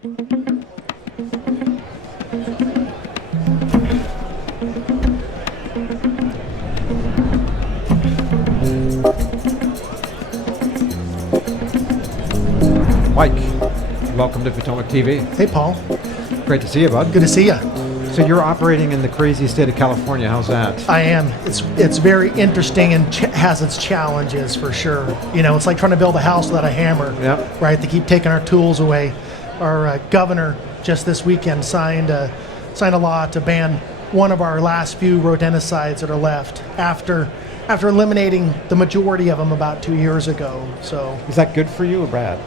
Mike, welcome to POTOMAC TV. Hey, Paul. Great to see you, bud. Good to see you. So you're operating in the crazy state of California. How's that? I am. It's very interesting and has its challenges for sure. You know, it's like trying to build a house without a hammer. Yep. Right? They keep taking our tools away. Our governor just this weekend signed a law to ban one of our last few rodenticides that are left after eliminating the majority of them about 2 years ago. So is that good for you or bad?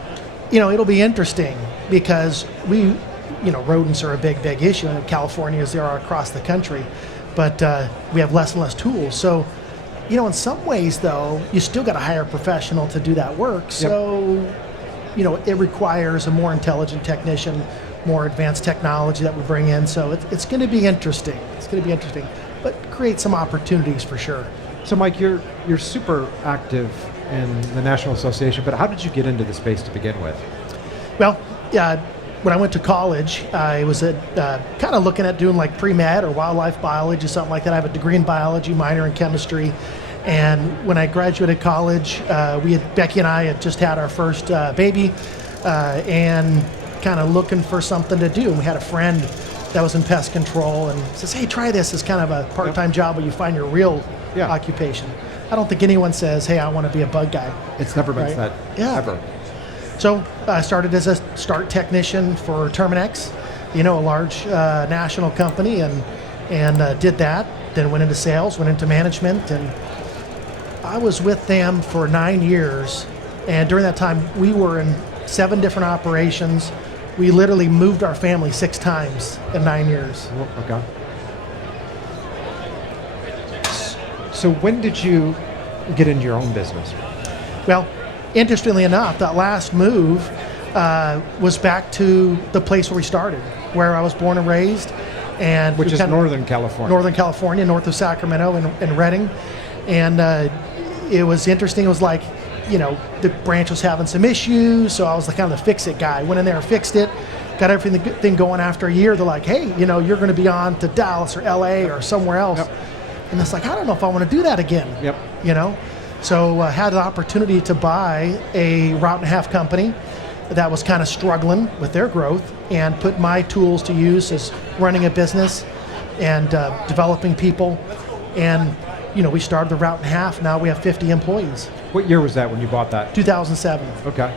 You know, it'll be interesting because rodents are a big issue in California as they are across the country, but we have less and less tools. So, you know, in some ways though, you still got to hire a professional to do that work. So, you know, it requires a more intelligent technician, more advanced technology that we bring in. So it's going to be interesting. It's going to be interesting, but create some opportunities for sure. So Mike, you're super active in the National Association, but how did you get into the space to begin with? Well, when I went to college, I was kind of looking at doing like pre-med or wildlife biology, something like that. I have a degree in biology, minor in chemistry. And when I graduated college, Becky and I had just had our first baby and kind of looking for something to do. And we had a friend that was in pest control and says, hey, try this as kind of a part-time job where you find your real occupation. I don't think anyone says, hey, I want to be a bug guy. It's never been said, ever. So I started as a start technician for Terminix, you know, a large national company, and did that. Then went into sales, went into management, and I was with them for 9 years. And during that time, we were in 7 different operations. We literally moved our family 6 times in 9 years. Okay. So when did you get into your own business? Well, interestingly enough, that last move was back to the place where we started, where I was born and raised. Which is Northern California. Northern California, north of Sacramento and Redding. And it was interesting. It was like, you know, the branch was having some issues, so I was the kind of the fix-it guy. Went in there, fixed it, got everything going. After a year, they're like, hey, you know, you're going to be on to Dallas or LA or somewhere else. Yep. And it's like, I don't know if I want to do that again. Yep. You know? So I had the opportunity to buy a route and a half company that was kind of struggling with their growth and put my tools to use as running a business and developing people. And, you know, we started the route and a half. Now we have 50 employees. What year was that when you bought that? 2007. Okay.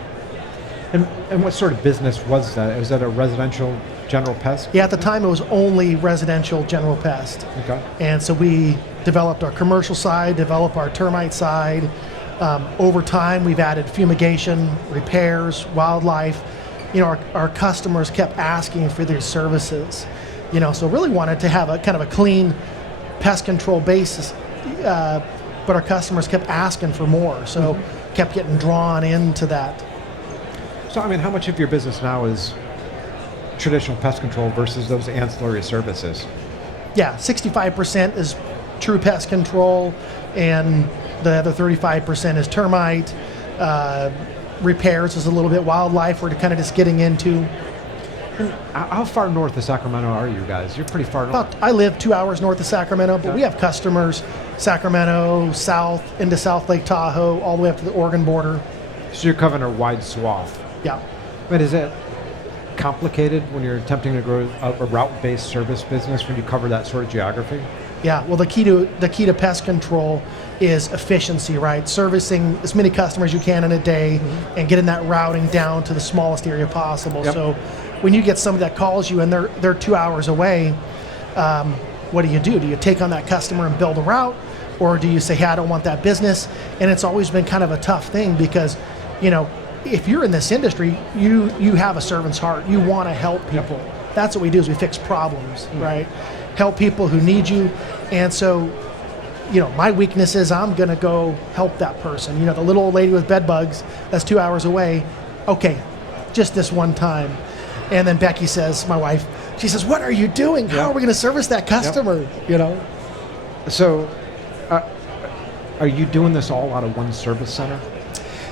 And what sort of business was that? Was that a residential general pest? Yeah, at the time it was only residential general pest. Okay. And so we developed our commercial side, developed our termite side. Over time, we've added fumigation, repairs, wildlife. You know, our customers kept asking for these services. You know, so really wanted to have a kind of a clean pest control basis, but our customers kept asking for more. So kept getting drawn into that. So, I mean, how much of your business now is traditional pest control versus those ancillary services? Yeah, 65% is true pest control, and the other 35% is termite. Repairs is a little bit wildlife we're kind of just getting into. And how far north of Sacramento are you guys? You're pretty far north. I live 2 hours north of Sacramento, but we have customers Sacramento, south into South Lake Tahoe, all the way up to the Oregon border. So you're covering a wide swath. Yeah. But is it complicated when you're attempting to grow a route-based service business when you cover that sort of geography? Yeah, well, the key to pest control is efficiency, right? Servicing as many customers you can in a day and getting that routing down to the smallest area possible. Yep. So when you get somebody that calls you and they're 2 hours away, what do? Do you take on that customer and build a route, or do you say, hey, I don't want that business? And it's always been kind of a tough thing because, you know, if you're in this industry, you have a servant's heart. You want to help people. Yep. That's what we do, is we fix problems, right? Help people who need you. And so, you know, my weakness is I'm going to go help that person. You know, the little old lady with bed bugs that's 2 hours away. Okay, just this one time. And then Becky says, my wife, she says, what are you doing? How are we going to service that customer? Yep. You know? So are you doing this all out of one service center?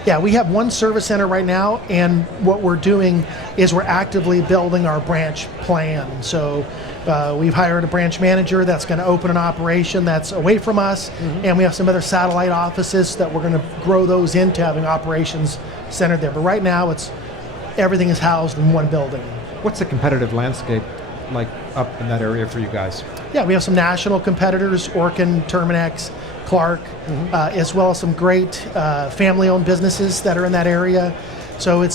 Yeah, we have one service center right now, and what we're doing is we're actively building our branch plan. So we've hired a branch manager that's going to open an operation that's away from us, and we have some other satellite offices that we're going to grow those into having operations centered there. But right now, everything is housed in one building. What's the competitive landscape like up in that area for you guys? Yeah, we have some national competitors, Orkin, Terminix, Clark, as well as some great family-owned businesses that are in that area. So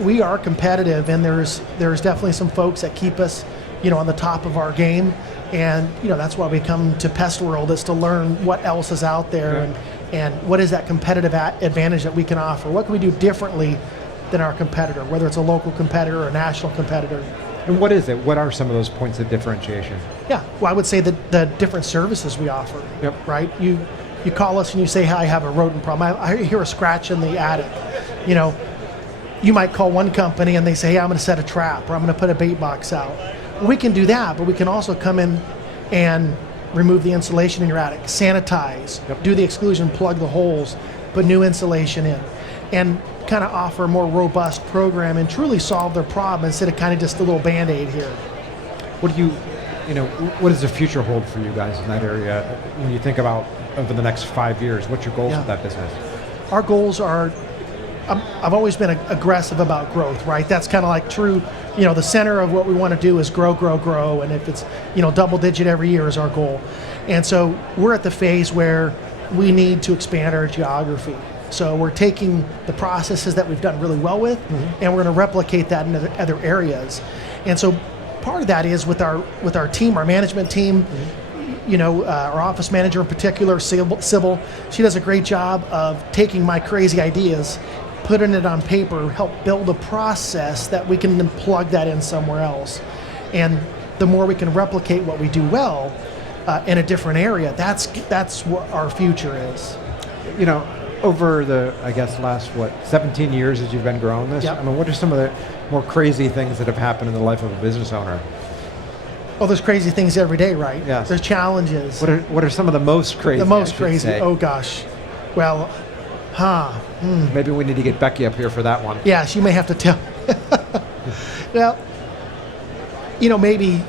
we are competitive, and there's definitely some folks that keep us, on the top of our game. And that's why we come to Pest World, is to learn what else is out there, and what is that competitive advantage that we can offer. What can we do differently than our competitor, whether it's a local competitor or a national competitor. And what is it? What are some of those points of differentiation? Yeah, well, I would say that the different services we offer. Yep. Right? You call us and you say, "Hi, I have a rodent problem. I hear a scratch in the attic." You might call one company and they say, "Hey, I'm going to set a trap, or I'm going to put a bait box out." Well, we can do that, but we can also come in and remove the insulation in your attic, sanitize, do the exclusion, plug the holes, put new insulation in, and kind of offer a more robust program and truly solve their problem instead of kind of just a little Band-Aid here. What does the future hold for you guys in that area? When you think about over the next 5 years, what's your goals with that business? Our goals are, I've always been aggressive about growth, right? That's kind of like true, the center of what we want to do is grow, grow, grow. And if it's, double digit every year is our goal. And so we're at the phase where we need to expand our geography. So we're taking the processes that we've done really well with, and we're going to replicate that in other areas. And so part of that is with our team, our management team, our office manager in particular, Sybil, she does a great job of taking my crazy ideas, putting it on paper, help build a process that we can then plug that in somewhere else. And the more we can replicate what we do well in a different area, that's what our future is. Over the, I guess, last, 17 years as you've been growing this? Yep. What are some of the more crazy things that have happened in the life of a business owner? Well, there's crazy things every day, right? Yes. There's challenges. What are some of the most crazy? The most crazy. Oh, gosh. Well, Maybe we need to get Becky up here for that one. Yeah, she may have to tell. Well, maybe,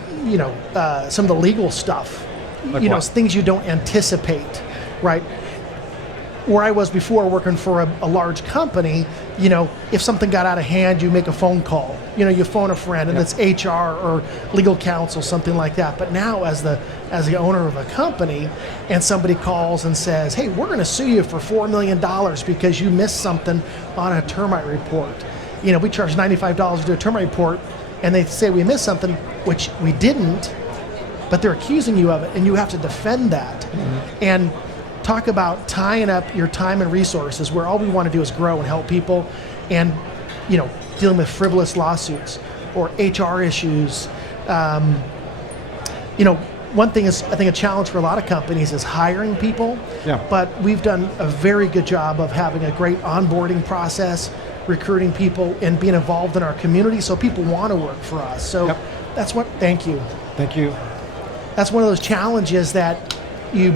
some of the legal stuff. Like what? Things you don't anticipate, right? Where I was before working for a large company, if something got out of hand, you make a phone call. You phone a friend, and it's HR or legal counsel, something like that. But now, as the owner of a company, and somebody calls and says, "Hey, we're going to sue you for $4 million because you missed something on a termite report." We charge $95 to do a termite report, and they say we missed something, which we didn't, but they're accusing you of it, and you have to defend that. And talk about tying up your time and resources, where all we want to do is grow and help people, and dealing with frivolous lawsuits or HR issues. One thing is, I think, a challenge for a lot of companies is hiring people. Yeah. But We've done a very good job of having a great onboarding process, recruiting people, and being involved in our community, so people want to work for us. So that's what. Thank you. Thank you. That's one of those challenges that you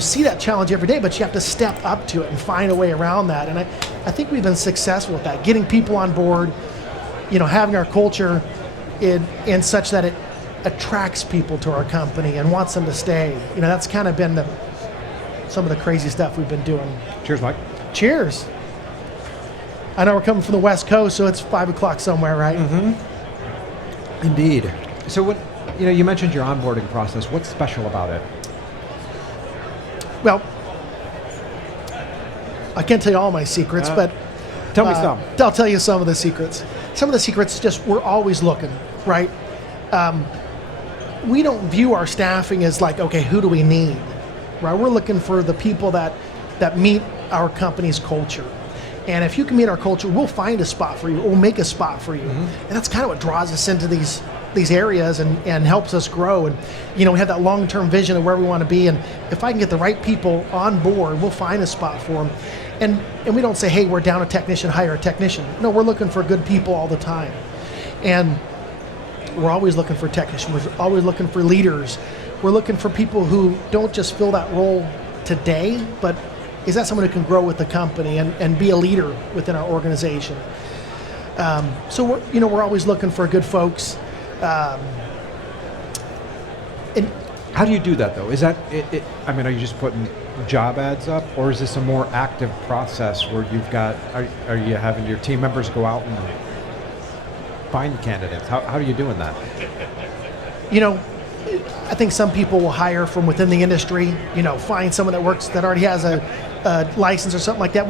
see that challenge every day, but you have to step up to it and find a way around that. And I think we've been successful with that, getting people on board, having our culture in such that it attracts people to our company and wants them to stay. That's kind of been some of the crazy stuff we've been doing. Cheers, Mike. Cheers. I know we're coming from the West Coast, so it's 5 o'clock somewhere, right? Indeed. So what, you mentioned your onboarding process. What's special about it? Well, I can't tell you all my secrets, but tell me some. I'll tell you some of the secrets. Some of the secrets, just we're always looking, right? We don't view our staffing as like, okay, who do we need, right? We're looking for the people that meet our company's culture. And if you can meet our culture, we'll find a spot for you. We'll make a spot for you. And that's kind of what draws us into these areas and helps us grow. And we have that long-term vision of where we want to be. And if I can get the right people on board, we'll find a spot for them. And we don't say, hey, we're down a technician, hire a technician. No, we're looking for good people all the time. And we're always looking for technicians. We're always looking for leaders. We're looking for people who don't just fill that role today, but is that someone who can grow with the company and be a leader within our organization? So we're always looking for good folks. And how do you do that though? Is that I mean, are you just putting job ads up, or is this a more active process where you've got? Are you having your team members go out and find candidates? How are you doing that? I think some people will hire from within the industry. Find someone that already has a license or something like that.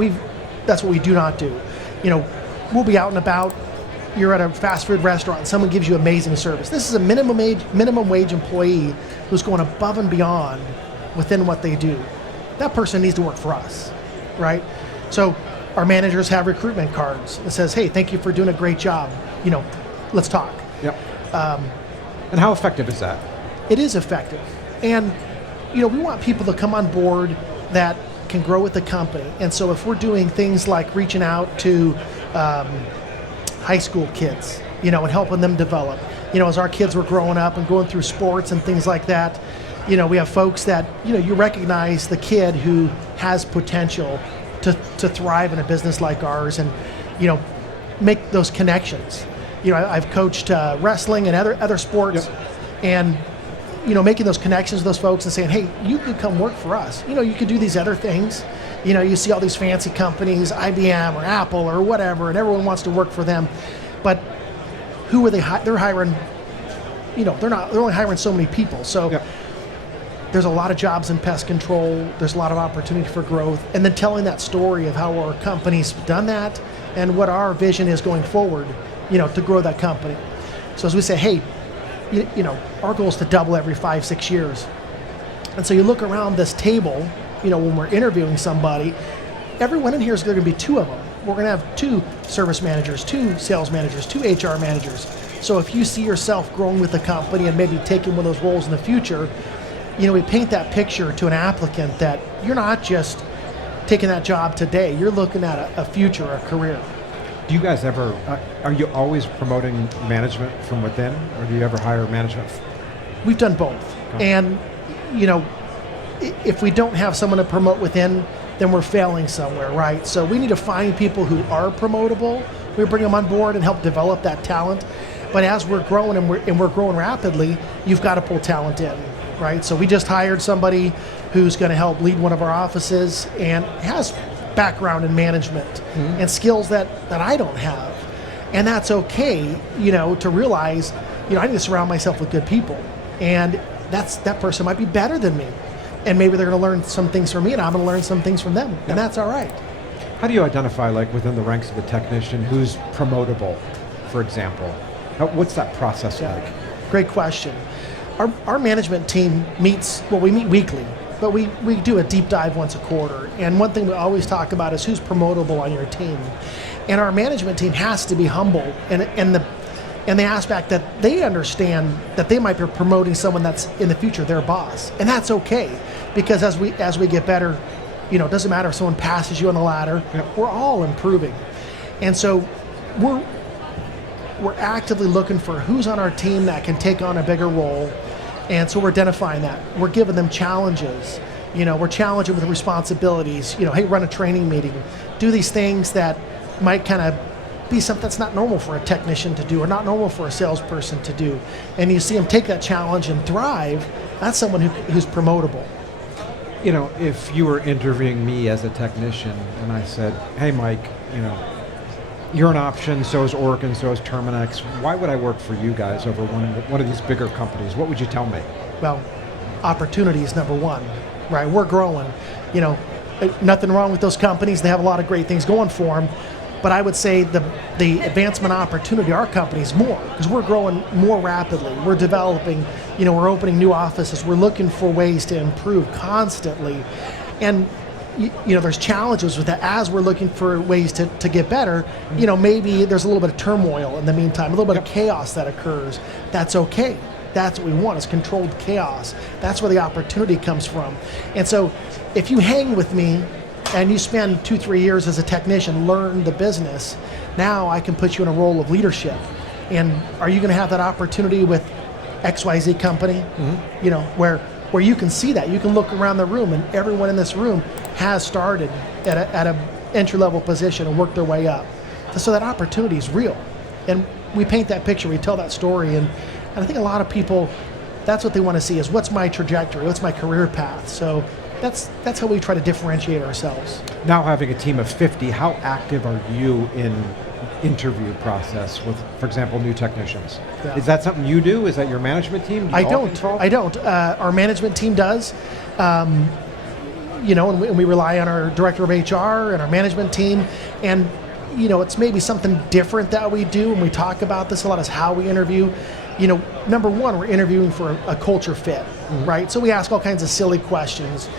That's what we do not do. We'll be out and about. You're at a fast food restaurant. Someone gives you amazing service. This is a minimum wage employee who's going above and beyond within what they do. That person needs to work for us, right? So our managers have recruitment cards that says, "Hey, thank you for doing a great job. Let's talk." Yep. And how effective is that? It is effective, and we want people to come on board that can grow with the company. And so if we're doing things like reaching out to high school kids, and helping them develop, as our kids were growing up and going through sports and things like that, we have folks that, you recognize the kid who has potential to thrive in a business like ours, and, make those connections. I've coached wrestling and other sports, yep. And making those connections with those folks and saying, "Hey, you could come work for us. You could do these other things." You see all these fancy companies, IBM or Apple or whatever, and everyone wants to work for them. But who are they? They're hiring. They're only hiring so many people. So yep. There's a lot of jobs in pest control. There's a lot of opportunity for growth, and then telling that story of how our company's done that and what our vision is going forward. To grow that company. So as we say, hey, our goal is to double every 5-6 years. And so you look around this table, when we're interviewing somebody, everyone in here is going to be 2 of them. We're going to have 2 service managers, 2 sales managers, 2 HR managers. So if you see yourself growing with the company and maybe taking one of those roles in the future, we paint that picture to an applicant that you're not just taking that job today, you're looking at a future, a career. Do you guys ever, are you always promoting management from within, or do you ever hire management? We've done both. Okay. And, if we don't have someone to promote within, then we're failing somewhere, right? So we need to find people who are promotable. We bring them on board and help develop that talent. But as we're growing and we're growing rapidly, you've got to pull talent in, right? So we just hired somebody who's going to help lead one of our offices and has background in management and skills that I don't have. And that's okay, to realize, I need to surround myself with good people. And that person might be better than me. And maybe they're going to learn some things from me and I'm going to learn some things from them. Yep. And that's all right. How do you identify, within the ranks of the technician, who's promotable, for example? What's that process like? Great question. Our management team meets, we meet weekly. But we do a deep dive once a quarter. And one thing we always talk about is who's promotable on your team. And our management team has to be humble in the aspect that they understand that they might be promoting someone that's in the future their boss. And that's okay, because as we get better, it doesn't matter if someone passes you on the ladder. Yep. We're all improving. And so we're actively looking for who's on our team that can take on a bigger role. And so we're identifying that. We're giving them challenges. We're challenging with responsibilities. Hey, run a training meeting. Do these things that might kind of be something that's not normal for a technician to do or not normal for a salesperson to do. And you see them take that challenge and thrive. That's someone who's promotable. If you were interviewing me as a technician and I said, "Hey, Mike, you're an option, so is Orkin, so is Terminix. Why would I work for you guys over one of these bigger companies?" What would you tell me? Well, opportunity is number one, right? We're growing. Nothing wrong with those companies. They have a lot of great things going for them. But I would say the advancement opportunity, our company, is more, because we're growing more rapidly. We're developing, we're opening new offices. We're looking for ways to improve constantly. And there's challenges with that as we're looking for ways to get better. Maybe there's a little bit of turmoil in the meantime, a little bit of chaos that occurs. That's okay. That's what we want, is controlled chaos. That's where the opportunity comes from. And so if you hang with me and you spend 2-3 years as a technician, learn the business, now I can put you in a role of leadership. And are you going to have that opportunity with XYZ company? Where you can see that. You can look around the room and everyone in this room has started at a entry-level position and worked their way up. So that opportunity is real. And we paint that picture, we tell that story, and I think a lot of people, that's what they want to see is what's my trajectory, what's my career path. So that's how we try to differentiate ourselves. Now having a team of 50, how active are you in interview process with, for example, new technicians? Yeah. Is that something you do? Is that your management team? I don't. Our management team does. And we rely on our director of HR and our management team. And, it's maybe something different that we do, and we talk about this a lot, is how we interview. Number one, we're interviewing for a culture fit, right? So we ask all kinds of silly questions.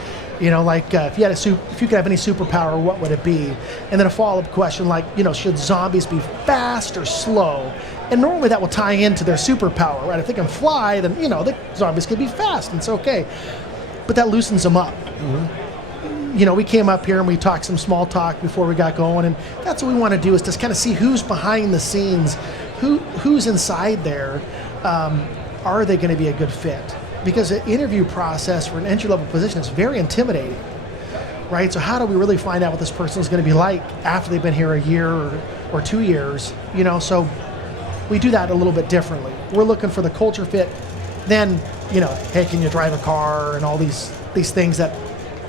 Like if you could have any superpower, what would it be? And then a follow-up question like, should zombies be fast or slow? And normally that will tie into their superpower, right? If they can fly, then the zombies could be fast, and it's okay. But that loosens them up. We came up here and we talked some small talk before we got going, and that's what we want to do, is just kind of see who's behind the scenes, who's inside there. Are they going to be a good fit? Because the interview process for an entry-level position is very intimidating, right? So how do we really find out what this person is going to be like after they've been here a year or 2 years? So we do that a little bit differently. We're looking for the culture fit. Then, hey, can you drive a car, and all these things that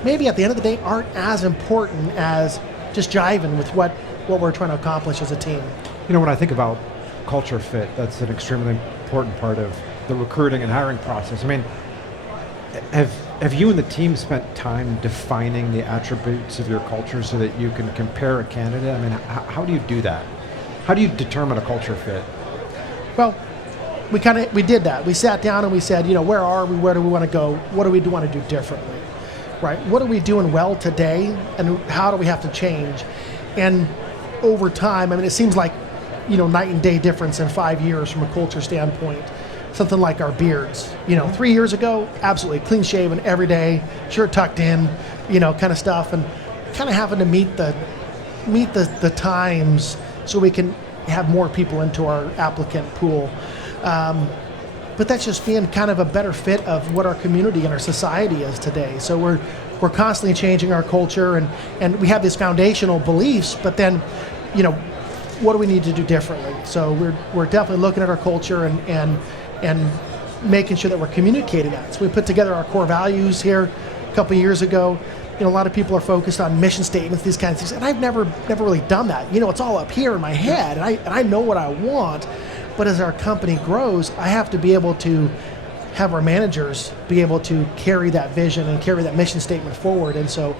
maybe at the end of the day aren't as important as just jiving with what we're trying to accomplish as a team. When I think about culture fit, that's an extremely important part of the recruiting and hiring process. I mean, have you and the team spent time defining the attributes of your culture so that you can compare a candidate? I mean, how do you do that? How do you determine a culture fit? Well, we did that. We sat down and we said, where are we? Where do we want to go? What do we want to do differently? Right? What are we doing well today, and how do we have to change? And over time, I mean, it seems like, night and day difference in 5 years from a culture standpoint. Something like our beards. 3 years ago, absolutely clean shaven every day, shirt tucked in, kind of stuff, and kind of having to meet the times so we can have more people into our applicant pool. But that's just being kind of a better fit of what our community and our society is today. So we're constantly changing our culture, and we have these foundational beliefs, but then, what do we need to do differently? So we're definitely looking at our culture and making sure that we're communicating that. So we put together our core values here a couple of years ago. A lot of people are focused on mission statements, these kinds of things, and I've never really done that. It's all up here in my head, and I know what I want. But as our company grows, I have to be able to have our managers be able to carry that vision and carry that mission statement forward. And so,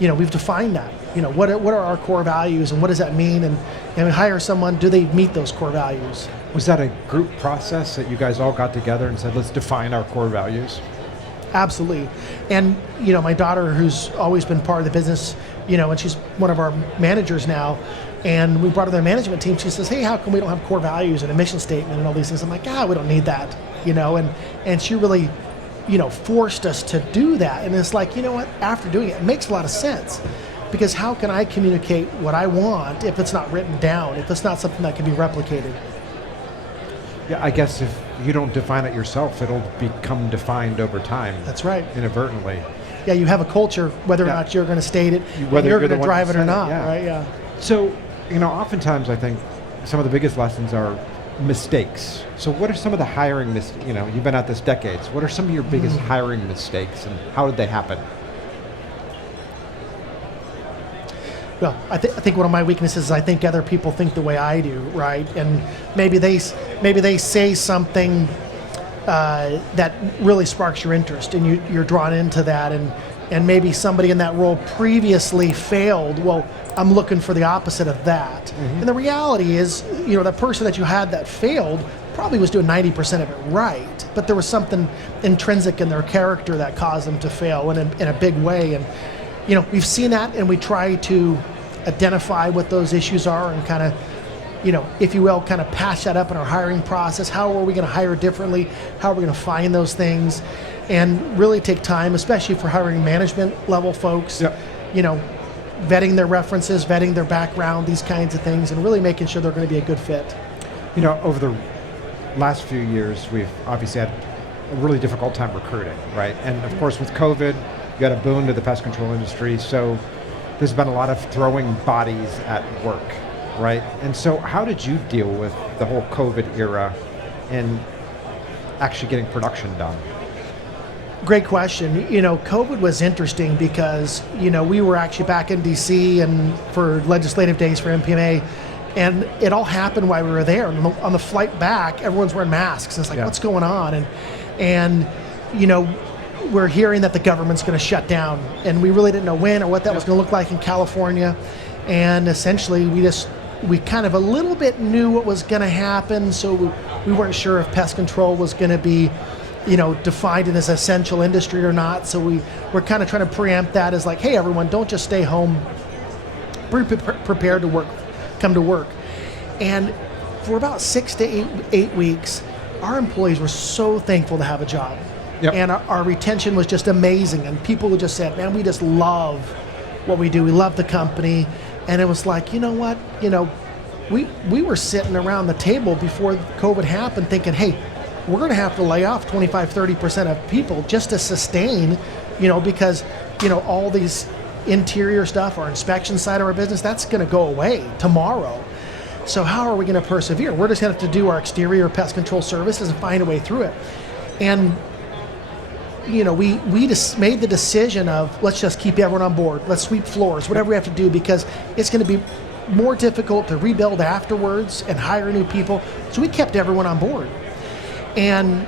we've defined that. What are our core values, and what does that mean? And we hire someone, do they meet those core values? Was that a group process that you guys all got together and said, let's define our core values? Absolutely. And, my daughter, who's always been part of the business, and she's one of our managers now, and we brought her to the management team. She says, hey, how come we don't have core values and a mission statement and all these things? I'm like, we don't need that, and she really, forced us to do that. And it's like, what, after doing it, it makes a lot of sense, because how can I communicate what I want if it's not written down, if it's not something that can be replicated? Yeah, I guess if you don't define it yourself, it'll become defined over time. That's right. Inadvertently. Yeah, you have a culture, whether or not you're going to state it, whether you're going to drive it or not, right? Yeah. So, oftentimes I think some of the biggest lessons are mistakes. So what are some of the hiring you've been at this decades. What are some of your biggest hiring mistakes, and how did they happen? Well, I think one of my weaknesses is I think other people think the way I do, right? And maybe they say something that really sparks your interest, and you're drawn into that, and maybe somebody in that role previously failed. Well, I'm looking for the opposite of that. Mm-hmm. And the reality is, that person that you had that failed probably was doing 90% of it right, but there was something intrinsic in their character that caused them to fail in a big way. And we've seen that, and we try to identify what those issues are and kind of, if you will, kind of patch that up in our hiring process. How are we going to hire differently? How are we going to find those things? And really take time, especially for hiring management level folks, vetting their references, vetting their background, these kinds of things, and really making sure they're going to be a good fit. Over the last few years, we've obviously had a really difficult time recruiting, right? And of course, with COVID, You got a boon to the pest control industry. So there's been a lot of throwing bodies at work, right? And so how did you deal with the whole COVID era and actually getting production done? Great question. COVID was interesting because, we were actually back in DC and for legislative days for MPMA, and it all happened while we were there. And on the flight back, everyone's wearing masks. It's like, what's going on? And we're hearing that the government's going to shut down, and we really didn't know when or what that was going to look like in California. And essentially, we kind of a little bit knew what was going to happen, so we weren't sure if pest control was going to be defined in this essential industry or not. So we're kind of trying to preempt that as like, hey, everyone, don't just stay home. Be prepared to come to work. And for about 6 to 8 weeks, our employees were so thankful to have a job. Yep. And our retention was just amazing. And people would just say, man, we just love what we do. We love the company. And it was like, you know what? We were sitting around the table before COVID happened thinking, hey, we're going to have to lay off 25, 30% of people just to sustain, because, all these interior stuff, our inspection side of our business, that's going to go away tomorrow. So how are we going to persevere? We're just going to have to do our exterior pest control services and find a way through it. And, we just made the decision of let's just keep everyone on board. Let's sweep floors, whatever we have to do, because it's going to be more difficult to rebuild afterwards and hire new people. So we kept everyone on board. And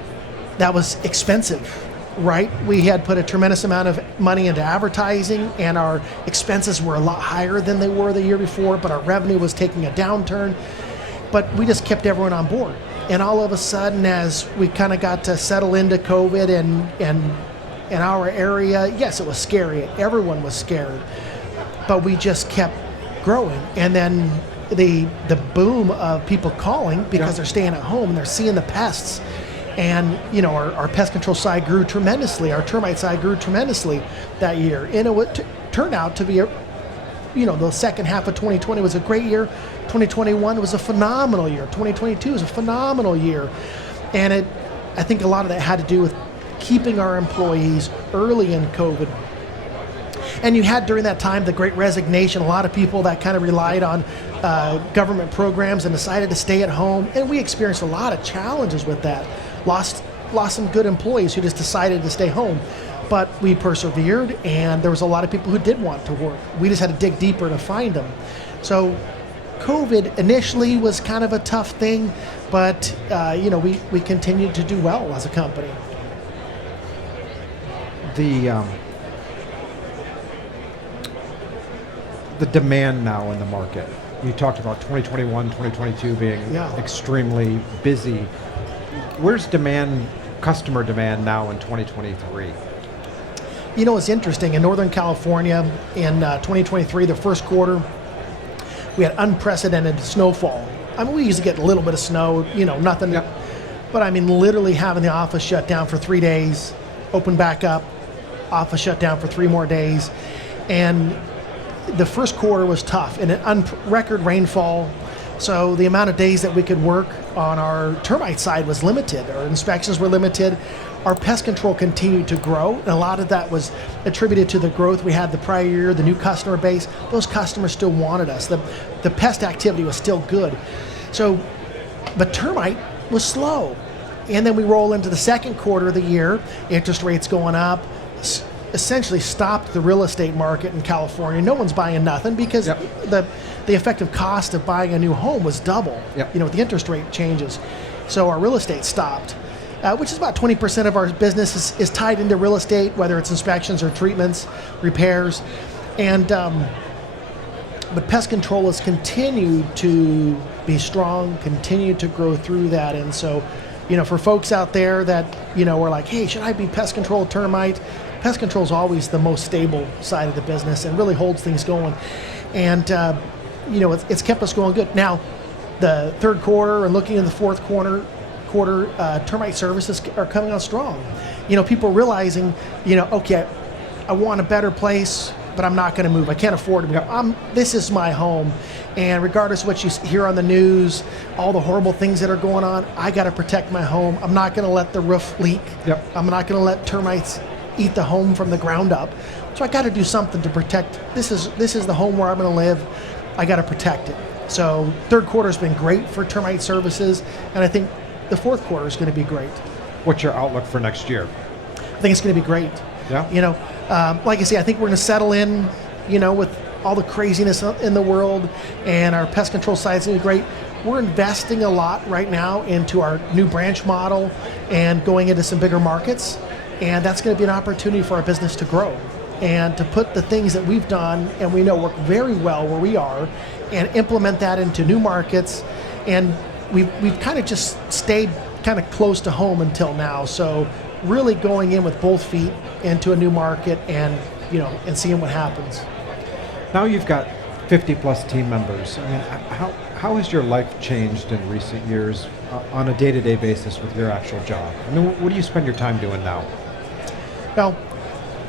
that was expensive, right? We had put a tremendous amount of money into advertising, and our expenses were a lot higher than they were the year before, but our revenue was taking a downturn. But we just kept everyone on board. And all of a sudden, as we kind of got to settle into COVID and in our area, yes, it was scary. Everyone was scared. But we just kept growing. And then the boom of people calling because they're staying at home and they're seeing the pests. And our pest control side grew tremendously. Our termite side grew tremendously that year. And it would turn out to be the second half of 2020 was a great year. 2021 was a phenomenal year. 2022 was a phenomenal year. And I think a lot of that had to do with keeping our employees early in COVID. And you had during that time the Great Resignation, a lot of people that kind of relied on government programs and decided to stay at home. And we experienced a lot of challenges with that. Lost some good employees who just decided to stay home. But we persevered, and there was a lot of people who did want to work. We just had to dig deeper to find them. So COVID initially was kind of a tough thing, but we continued to do well as a company. The demand now in the market. You talked about 2021, 2022 being extremely busy. Where's customer demand now in 2023? It's interesting. In Northern California in 2023, the first quarter, we had unprecedented snowfall. I mean, we usually get a little bit of snow, nothing. Yep. But I mean, literally having the office shut down for 3 days, open back up, office shut down for 3 more days. And the first quarter was tough, and record rainfall. So the amount of days that we could work on our termite side was limited. Our inspections were limited. Our pest control continued to grow, and a lot of that was attributed to the growth we had the prior year, the new customer base. Those customers still wanted us. The pest activity was still good. So, but termite was slow. And then we roll into the second quarter of the year, interest rates going up, essentially stopped the real estate market in California. No one's buying nothing because the effective cost of buying a new home was double, with the interest rate changes. So our real estate stopped. Which is about 20% of our business is tied into real estate, whether it's inspections or treatments, repairs. And but pest control has continued to be strong, continued to grow through that. And so, for folks out there that, are like, hey, should I be pest control termite? Pest control is always the most stable side of the business and really holds things going. And, it's kept us going good. Now, the third quarter and looking in the fourth quarter, termite services are coming on strong. People realizing, okay, I want a better place, but I'm not going to move. I can't afford to move. This is my home. And regardless of what you hear on the news, all the horrible things that are going on, I got to protect my home. I'm not going to let the roof leak. I'm not going to let termites eat the home from the ground up. So I got to do something to protect. This is the home where I'm going to live. I got to protect it. So third quarter's been great for termite services, and I think the fourth quarter is going to be great. What's your outlook for next year? I think it's going to be great. Yeah. Like I say, I think we're going to settle in, with all the craziness in the world, and our pest control side is going to be great. We're investing a lot right now into our new branch model and going into some bigger markets, and that's going to be an opportunity for our business to grow and to put the things that we've done and we know work very well where we are and implement that into new markets. And we've kind of just stayed kind of close to home until now. So really going in with both feet into a new market and seeing what happens. Now you've got 50 plus team members. I mean, how has your life changed in recent years on a day-to-day basis with your actual job? I mean, what do you spend your time doing now? Well,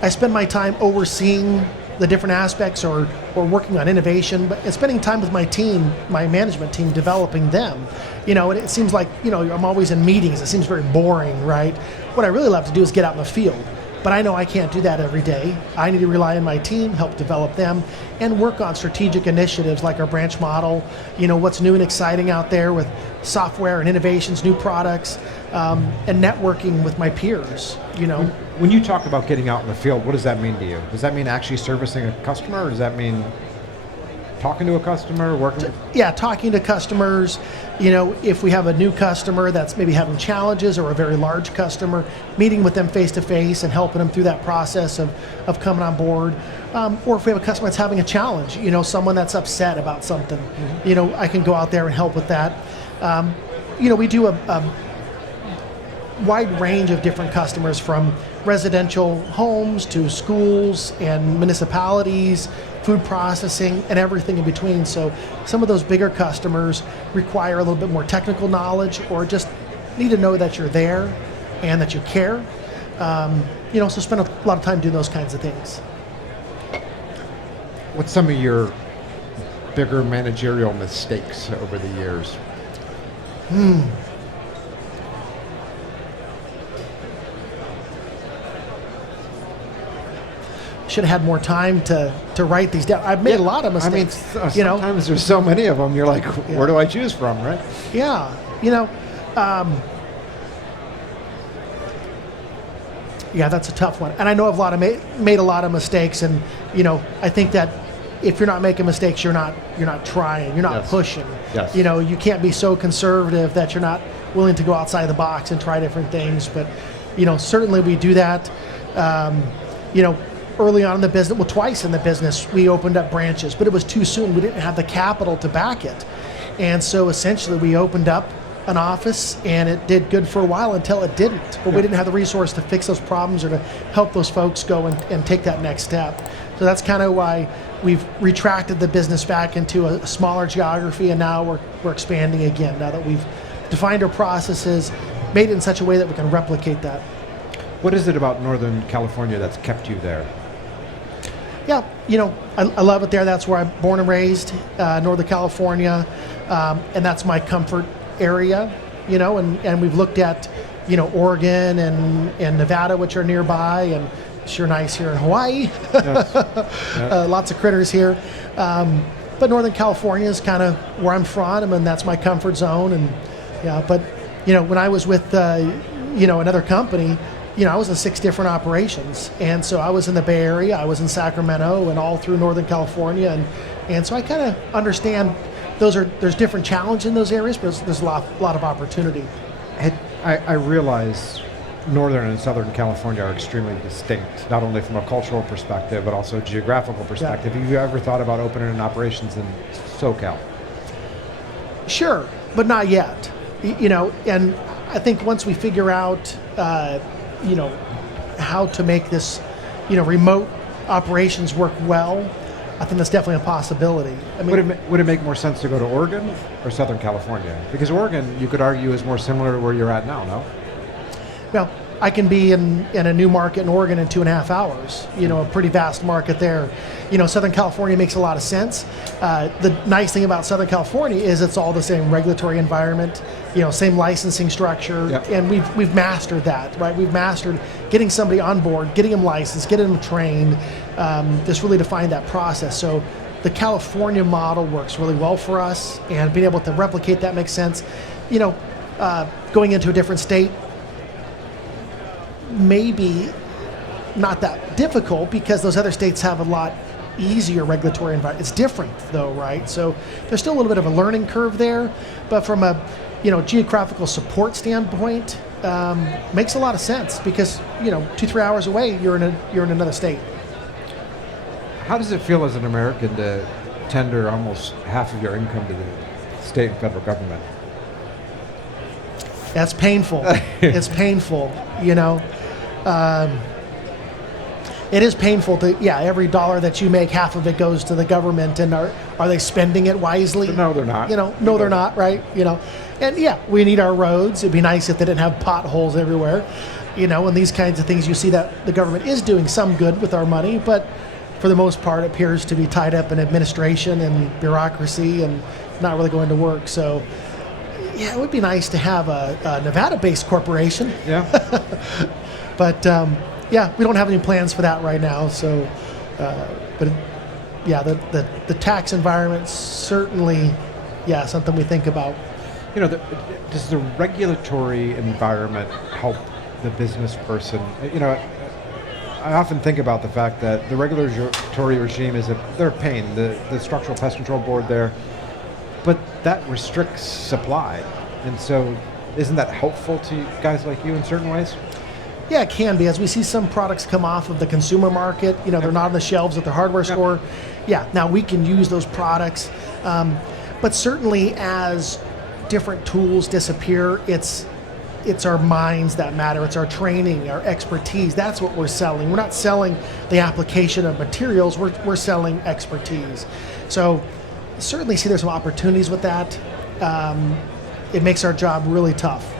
I spend my time overseeing the different aspects or working on innovation, but spending time with my team, my management team, developing them. And it seems like, I'm always in meetings. It seems very boring, right? What I really love to do is get out in the field. But I know I can't do that every day. I need to rely on my team, help develop them, and work on strategic initiatives like our branch model, what's new and exciting out there with software and innovations, new products, and networking with my peers, When you talk about getting out in the field, what does that mean to you? Does that mean actually servicing a customer, or does that mean talking to a customer, working? Yeah, talking to customers. If we have a new customer that's maybe having challenges or a very large customer, meeting with them face to face and helping them through that process of coming on board. Or if we have a customer that's having a challenge, someone that's upset about something, I can go out there and help with that. We do a wide range of different customers, from residential homes to schools and municipalities, food processing, and everything in between. So some of those bigger customers require a little bit more technical knowledge, or just need to know that you're there and that you care. So spend a lot of time doing those kinds of things. What's some of your bigger managerial mistakes over the years? Should have had more time to write these down. I've made a lot of mistakes. I mean, sometimes there's so many of them, you're like, where do I choose from, right? Yeah, that's a tough one. And I know I've made a lot of mistakes, and I think that if you're not making mistakes, you're not trying, you're not pushing. Yes. You can't be so conservative that you're not willing to go outside the box and try different things. But certainly we do that. Early on in the business, well, twice in the business, we opened up branches, but it was too soon. We didn't have the capital to back it. And so essentially we opened up an office, and it did good for a while until it didn't. But we didn't have the resource to fix those problems or to help those folks go and take that next step. So that's kind of why we've retracted the business back into a smaller geography, and now we're expanding again, now that we've defined our processes, made it in such a way that we can replicate that. What is it about Northern California that's kept you there? Yeah, I love it there. That's where I'm born and raised, Northern California, and that's my comfort area, and we've looked at, Oregon and Nevada, which are nearby, and sure nice here in Hawaii. Yes. Lots of critters here. But Northern California is kind of where I'm from, and that's my comfort zone. And but when I was with another company, I was in 6 different operations, and so I was in the Bay Area, I was in Sacramento, and all through Northern California, and so I kind of understand there's different challenge in those areas, but there's a lot of opportunity. I realize Northern and Southern California are extremely distinct, not only from a cultural perspective, but also a geographical perspective. Have you ever thought about opening an operations in SoCal? Sure, but not yet. And I think once we figure out how to make this, remote operations work well, I think that's definitely a possibility. I mean, would it make more sense to go to Oregon or Southern California? Because Oregon, you could argue, is more similar to where you're at now, no? Well, I can be in a new market in Oregon in 2.5 hours, a pretty vast market there. Southern California makes a lot of sense. The nice thing about Southern California is it's all the same regulatory environment. same licensing structure, Yep. and we've mastered that, right? We've mastered getting somebody on board, getting them licensed, getting them trained, just really define that process. So the California model works really well for us, and being able to replicate that makes sense. Going into a different state, maybe not that difficult because those other states have a lot easier regulatory environment. It's different though, right? So there's still a little bit of a learning curve there, but from a geographical support standpoint, makes a lot of sense because 2-3 hours away you're in another state. How does it feel as an American to tender almost half of your income to the state and federal government? That's painful. It's painful, it is painful to, every dollar that you make, half of it goes to the government, and are they spending it wisely? No, they're not. No, they're not, right? And we need our roads. It'd be nice if they didn't have potholes everywhere, and these kinds of things. You see that the government is doing some good with our money, but for the most part, it appears to be tied up in administration and bureaucracy and not really going to work. So, it would be nice to have a Nevada-based corporation. Yeah. But, we don't have any plans for that right now. So, the tax environment certainly, something we think about. Does the regulatory environment help the business person? I often think about the fact that the regulatory regime they're a pain. The Structural Pest Control Board there, but that restricts supply, and so isn't that helpful to guys like you in certain ways? Yeah, it can be. As we see some products come off of the consumer market, they're not on the shelves at the hardware store. Yeah, now we can use those products, but certainly as different tools disappear, it's our minds that matter. It's our training, our expertise. That's what we're selling. We're not selling the application of materials. We're selling expertise. So certainly see there's some opportunities with that. It makes our job really tough.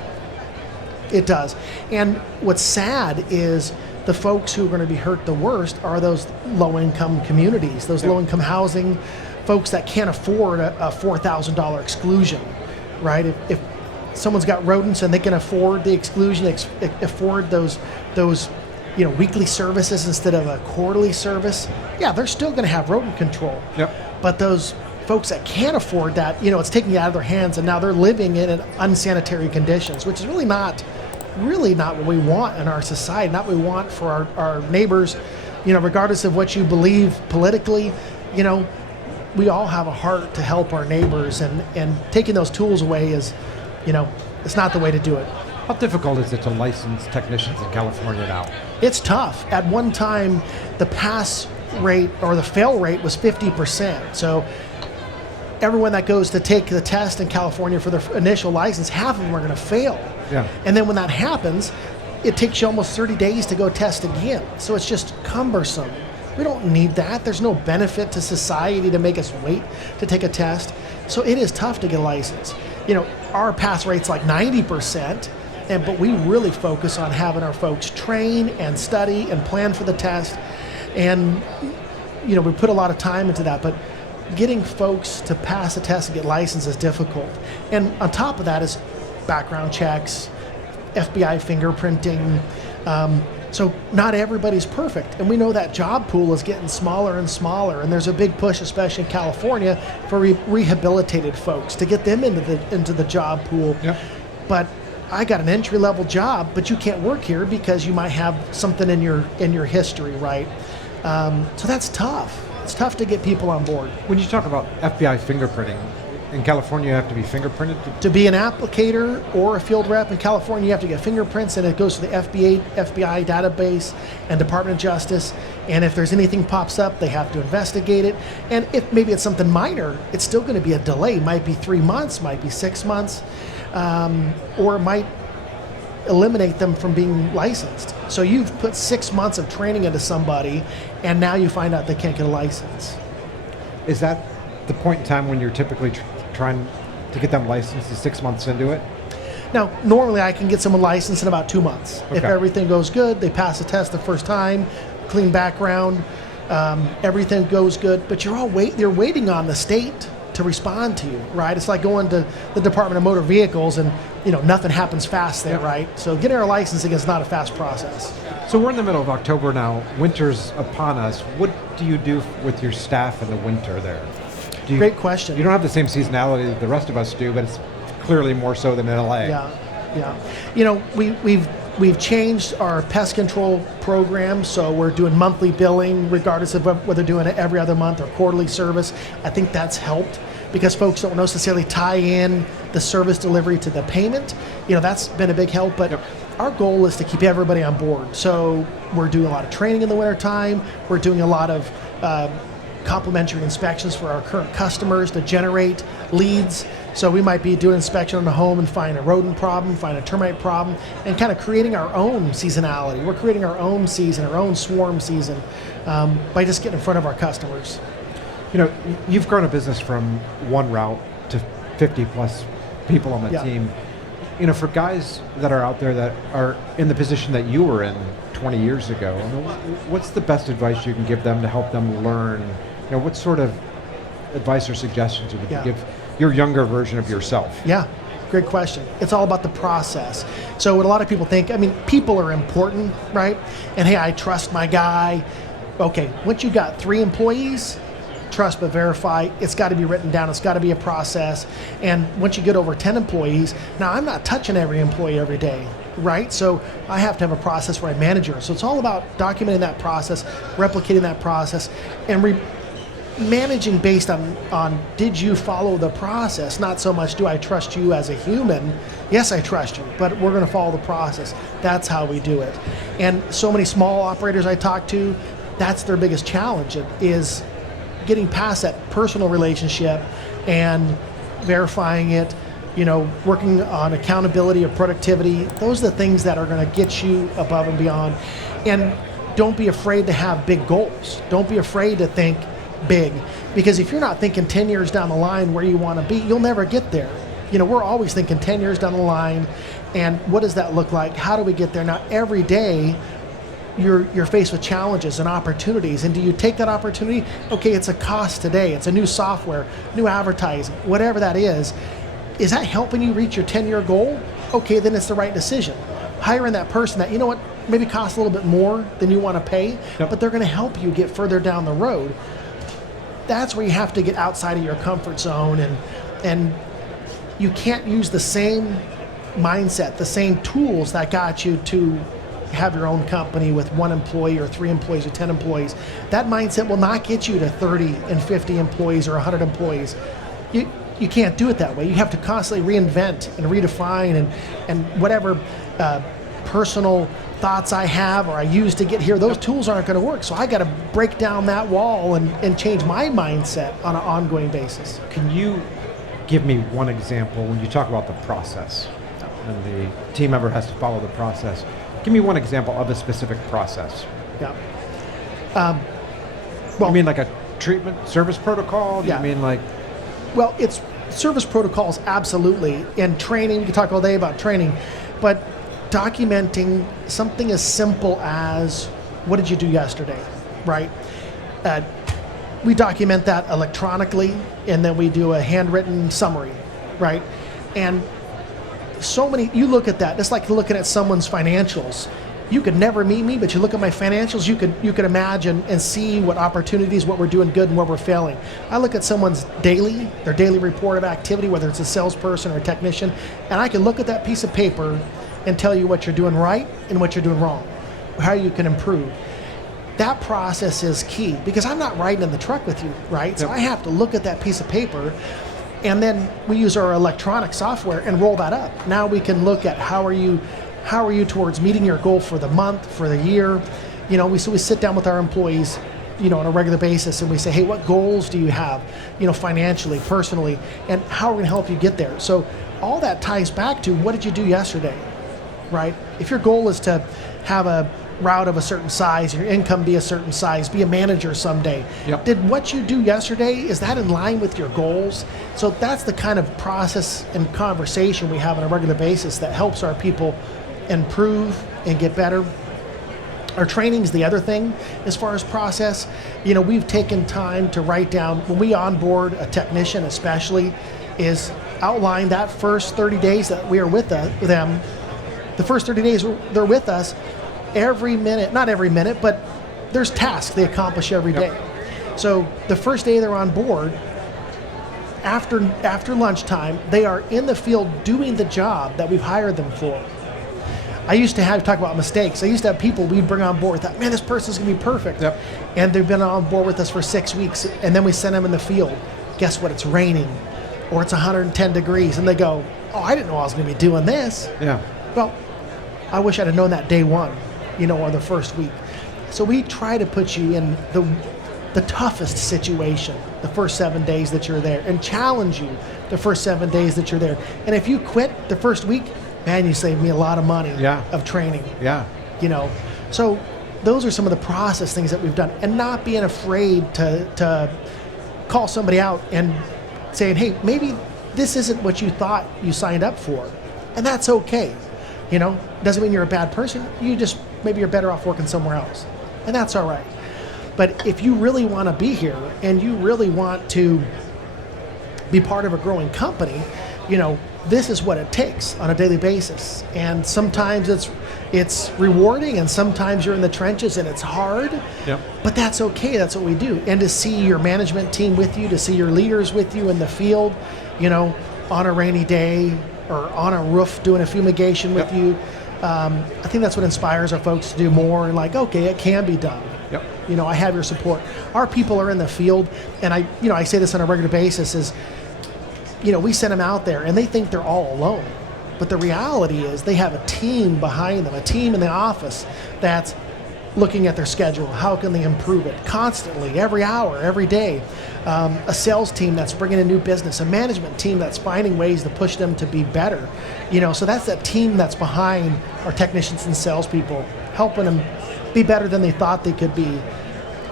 It does. And what's sad is the folks who are going to be hurt the worst are those low-income communities, those low-income housing folks that can't afford a $4,000 exclusion, right? If someone's got rodents and they can afford the exclusion, afford those weekly services instead of a quarterly service, they're still going to have rodent control. Yep. But those folks that can't afford that, it's taking it out of their hands, and now they're living in unsanitary conditions, which is really not what we want in our society, not what we want for our neighbors. Regardless of what you believe politically, we all have a heart to help our neighbors, and taking those tools away is, it's not the way to do it. How difficult is it to license technicians in California now? It's tough. At one time, the pass rate or the fail rate was 50%. So everyone that goes to take the test in California for their initial license, half of them are going to fail. Yeah. And then when that happens, it takes you almost 30 days to go test again. So it's just cumbersome. We don't need that. There's no benefit to society to make us wait to take a test. So it is tough to get a license. Our pass rate's like 90%, but we really focus on having our folks train and study and plan for the test. And, we put a lot of time into that, but getting folks to pass a test and get licensed is difficult. And on top of that is background checks, FBI fingerprinting. So not everybody's perfect. And we know that job pool is getting smaller and smaller. And there's a big push, especially in California, for rehabilitated folks to get them into the job pool. Yep. But I got an entry-level job, but you can't work here because you might have something in your history, right? So that's tough. It's tough to get people on board. When you talk about FBI fingerprinting, in California you have to be fingerprinted? To be an applicator or a field rep in California, you have to get fingerprints, and it goes to the FBI database and Department of Justice. And if there's anything pops up, they have to investigate it. And if maybe it's something minor, it's still going to be a delay. It might be 3 months, might be 6 months, or it might eliminate them from being licensed. So you've put 6 months of training into somebody, and now you find out they can't get a license. Is that the point in time when you're typically trying to get them licensed, is 6 months into it? Now, normally I can get someone licensed in about 2 months. Okay. If everything goes good, they pass the test the first time, clean background, everything goes good, but you're waiting on the state to respond to you, right? It's like going to the Department of Motor Vehicles and, nothing happens fast there, right? So getting our licensing is not a fast process. So we're in the middle of October now. Winter's upon us. What do you do with your staff in the winter there? Great question. You don't have the same seasonality that the rest of us do, but it's clearly more so than in LA. Yeah. We've changed our pest control program, so we're doing monthly billing regardless of whether they're doing it every other month or quarterly service. I think that's helped because folks don't necessarily tie in the service delivery to the payment. That's been a big help, but our goal is to keep everybody on board. So we're doing a lot of training in the wintertime. We're doing a lot of complimentary inspections for our current customers to generate leads. So we might be doing inspection on the home and find a rodent problem, find a termite problem, and kind of creating our own seasonality. We're creating our own season, our own swarm season, by just getting in front of our customers. You've grown a business from one route to 50 plus people on the team. For guys that are out there that are in the position that you were in 20 years ago, what's the best advice you can give them to help them learn? What sort of advice or suggestions would you give your younger version of yourself? Yeah, great question. It's all about the process. So what a lot of people think, people are important, right? And hey, I trust my guy. Okay, once you got 3 employees, trust but verify. It's got to be written down. It's got to be a process. And once you get over 10 employees, now I'm not touching every employee every day, right? So I have to have a process where I manage her. So it's all about documenting that process, replicating that process, and managing based on did you follow the process, not so much do I trust you as a human. Yes, I trust you, but we're going to follow the process. That's how we do it. And so many small operators I talk to, that's their biggest challenge is getting past that personal relationship and verifying it, working on accountability or productivity. Those are the things that are going to get you above and beyond. And don't be afraid to have big goals. Don't be afraid to think big, because if you're not thinking 10 years down the line where you want to be, you'll never get there. We're always thinking 10 years down the line, and what does that look like? How do we get there? Now, every day you're faced with challenges and opportunities, and do you take that opportunity? Okay, it's a cost today. It's a new software, new advertising, whatever that is. Is that helping you reach your 10-year goal? Okay, then it's the right decision. Hiring that person that, maybe costs a little bit more than you want to pay, but they're going to help you get further down the road. That's where you have to get outside of your comfort zone, and you can't use the same mindset, the same tools that got you to have your own company with 1 employee or 3 employees or 10 employees. That mindset will not get you to 30 and 50 employees or 100 employees. You can't do it that way. You have to constantly reinvent and redefine and whatever personal thoughts I have or I use to get here, those tools aren't going to work. So I got to break down that wall and change my mindset on an ongoing basis. Can you give me one example when you talk about the process and the team member has to follow the process? Give me one example of a specific process. Yeah. You mean like a treatment service protocol? Yeah. You mean like... Well, it's service protocols, absolutely. And training, we can talk all day about training, but documenting something as simple as, what did you do yesterday, right? We document that electronically, and then we do a handwritten summary, right? And so many, you look at that, it's like looking at someone's financials. You could never meet me, but you look at my financials, you could imagine and see what opportunities, what we're doing good and where we're failing. I look at someone's their daily report of activity, whether it's a salesperson or a technician, and I can look at that piece of paper and tell you what you're doing right and what you're doing wrong, how you can improve. That process is key, because I'm not riding in the truck with you, right? So I have to look at that piece of paper, and then we use our electronic software and roll that up. Now we can look at how are you towards meeting your goal for the month, for the year. We sit down with our employees, on a regular basis, and we say, hey, what goals do you have, financially, personally, and how are we going to help you get there? So all that ties back to, what did you do yesterday, right? If your goal is to have a route of a certain size, your income be a certain size, be a manager someday. Yep. Did what you do yesterday, is that in line with your goals? So that's the kind of process and conversation we have on a regular basis that helps our people improve and get better. Our training's the other thing as far as process. You know, we've taken time to write down, when we onboard a technician especially, is outline that first 30 days that we are with them. The first 30 days they're with us, every minute, not every minute, but there's tasks they accomplish every day. So the first day they're on board, after lunchtime, they are in the field doing the job that we've hired them for. I used to talk about mistakes. I used to have people we'd bring on board, thought, man, this person's gonna be perfect. Yep. And they've been on board with us for 6 weeks, and then we send them in the field. Guess what, it's raining, or it's 110 degrees, and they go, oh, I didn't know I was gonna be doing this. Yeah. Well, I wish I'd have known that day one, you know, or the first week. So we try to put you in the toughest situation the first 7 days that you're there, and challenge you the first 7 days that you're there. And if you quit the first week, man, you saved me a lot of money of training. Yeah. You know, so those are some of the process things that we've done, and not being afraid to call somebody out and saying, hey, maybe this isn't what you thought you signed up for, and that's okay. You know, doesn't mean you're a bad person. You just, maybe you're better off working somewhere else, and that's all right. But if you really want to be here and you really want to be part of a growing company, you know, this is what it takes on a daily basis. And sometimes it's rewarding, and sometimes you're in the trenches and it's hard. Yep. But that's okay. That's what we do. And to see your management team with you, to see your leaders with you in the field, you know, on a rainy day or on a roof doing a fumigation with you, I think that's what inspires our folks to do more, and like, okay, it can be done. Yep. You know, I have your support. Our people are in the field, and I say this on a regular basis, is, you know, we send them out there and they think they're all alone. But the reality is they have a team behind them, a team in the office that's looking at their schedule. How can they improve it constantly, every hour, every day? A sales team that's bringing in new business, a management team that's finding ways to push them to be better. You know, so that's that team that's behind our technicians and salespeople, helping them be better than they thought they could be.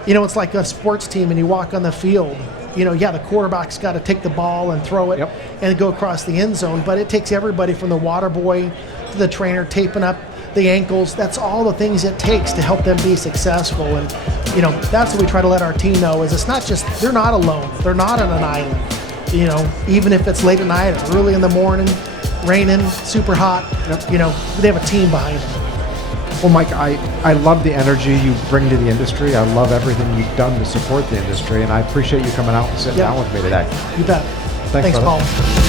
You know, it's like a sports team, and you walk on the field. You know, the quarterback's got to take the ball and throw it and go across the end zone, but it takes everybody from the water boy to the trainer taping up the ankles. That's all the things it takes to help them be successful. And, you know, that's what we try to let our team know, is it's not just, they're not alone. They're not on an island. You know, even if it's late at night or early in the morning, raining, super hot, you know, they have a team behind them. Well, Mike, I love the energy you bring to the industry. I love everything you've done to support the industry, and I appreciate you coming out and sitting down with me today. You bet. Thanks brother. Paul.